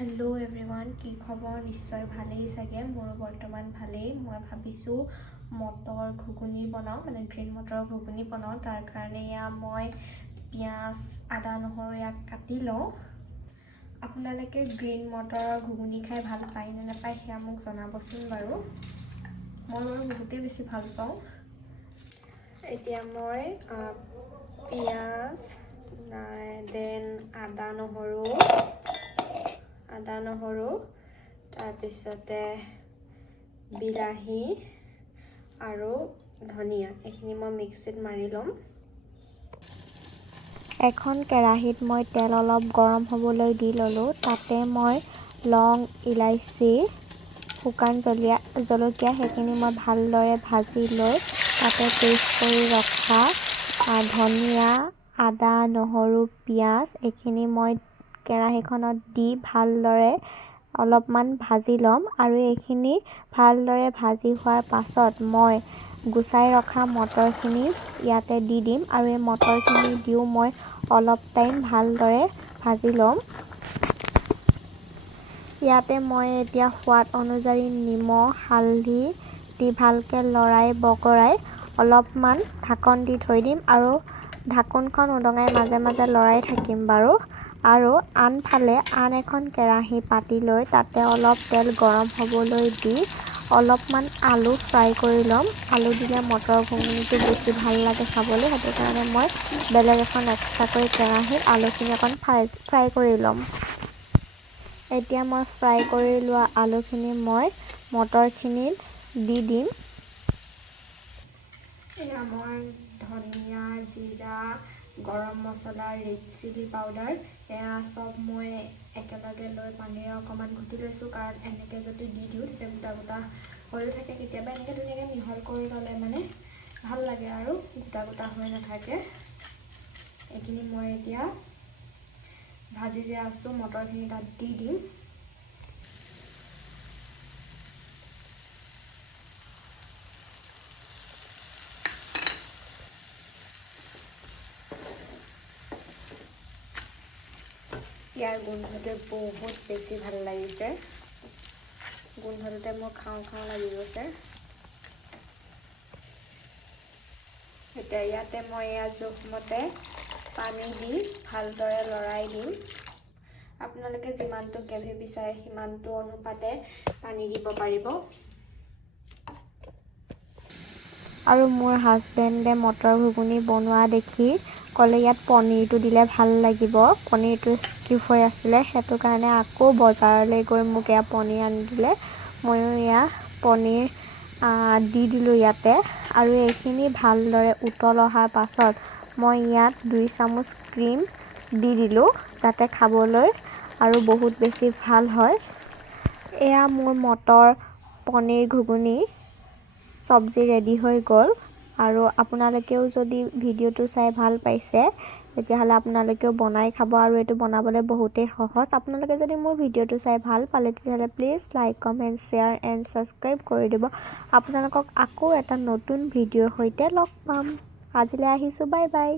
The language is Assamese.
हेलो एवरीवन की खबर निश्चय भालेই सागे मोर बर्तमान भालेই मैं भाविसु मटर घुगुनी बनाओ माने ग्रीन मटर घुगुनी बनाओ तार कारणे या मैं पियाज आदा নহৰু या काटि लो আপোনালোকে ग्रीन मटर घुगुनी खाই ভাল পায় নে নাপায় সেয়া মোক জনাবচোন বাৰু মই বাৰু বহুতেই বেছি ভাল পাওঁ এতিয়া মই পিয়াজ দেন আদা নহৰু তাৰ পিছতে বিলাহী আৰু ধনিয়া এখিনি মই মিক্সিত মাৰি লম এখন কেৰাহীত মই তেল অলপ গৰম হ'বলৈ দি ললো তাতে মই লং ইলাইচি শুকান জলকীয়া হেখিনি মই ভালদৰে ভাজি লৈ তাতে পেষ্ট কৰি ৰখা ধনিয়া আদা নহৰু পিয়াজ এখিনি মই কেৰাহীখনত দি ভালদৰে অলপমান ভাজি লম আৰু এখিনি ভালদৰে ভাজি হোৱাৰ পাছত মই গুছাই ৰখা মটৰখিনি ইয়াতে দি দিম আৰু এই মটৰখিনি দিও মই অলপ টাইম ভালদৰে ভাজি লম ইয়াতে মই এতিয়া সোৱাদ অনুযায়ী নিমখ হালধি দি ভালকে লৰাই বগৰাই অলপমান ঢাকন দি থৈ দিম আৰু ঢাকনখন উদঙাই মাজে মাজে লৰাই থাকিম বাৰু আৰু আনফালে আন এখন কেৰাহী পাতি লৈ তাতে অলপ তেল গৰম হ'বলৈ দি অলপমান আলু ফ্ৰাই কৰি লম আলু দিলে মটৰ ঘুগনিটো বেছি ভাল লাগে খাবলৈ হেতু কাৰণে মই বেলেগ এখন এক্সট্ৰাকৈ কেৰাহীত আলুখিনি অকণ ফ্ৰাই কৰি লম এতিয়া মই ফ্ৰাই কৰি লোৱা আলুখিনি মই মটৰখিনিত দি দিম এয়া মই ধনিয়া জিৰা গৰম মছলা ৰেড চিলি পাউডাৰ এয়া সব মই একেলগে লৈ পানীৰে অকমান ঘুটি লৈছো কাৰণ এনেকে যদি দি দিও তেতিয়া গোটা হৈ থাকে কেতিয়াবা এনেকে ধুনীয়াকে মিহল কৰি ললে মানে ভাল লাগে আৰু গোটা হৈ নাথাকে এখিনি মই এতিয়া ভাজি যে আছো মটৰখিনি তাত দি দিম ইয়াৰ গোন্ধটো বহুত বেছি ভাল লাগিছে গোন্ধটোতে মোৰ খাওঁ লাগি গৈছে এতিয়া ইয়াতে মই জোখমতে পানী দি ভালদৰে লৰাই দিম আপোনালোকে যিমানটো গ্ৰেভি বিচাৰে সিমানটো অনুপাতে পানী দিব পাৰিব আৰু মোৰ হাজবেণ্ডে মটৰ ঘুগুনি বনোৱা দেখি কলে ইয়াত পনীৰটো দিলে ভাল লাগিব পনীৰটো স্কিপ হৈ আছিলে হেতু কাৰণে আকৌ বজাৰলৈ গৈ মোক এয়া পনীৰ আনি দিলে ময়ো ইয়া পনীৰ দি দিলো ইয়াতে আৰু এইখিনি ভালদৰে উতল অহাৰ পাছত মই ইয়াত 2 চামুচ ক্ৰীম দি দিলো যাতে খাবলৈ আৰু বহুত বেছি ভাল হয় এয়া মোৰ মটৰ পনীৰ ঘুগুনি সবজি ৰেডি হৈ গল আৰু আপোনালোকেও যদি ভিডিওটো চাই ভাল পাইছে তেতিয়াহলে আপোনালোকেও বনাই খাব আৰু এটো বনাবলৈ বহুতেই সহজ আপোনালোকে যদি মোৰ ভিডিওটো চাই ভাল পালে তেতিয়াহলে please like comment share and subscribe কৰি দিব আপোনালোকক আকৌ এটা নতুন ভিডিওৰ সৈতে লগ পাম আজিলৈ আহিছো বাই বাই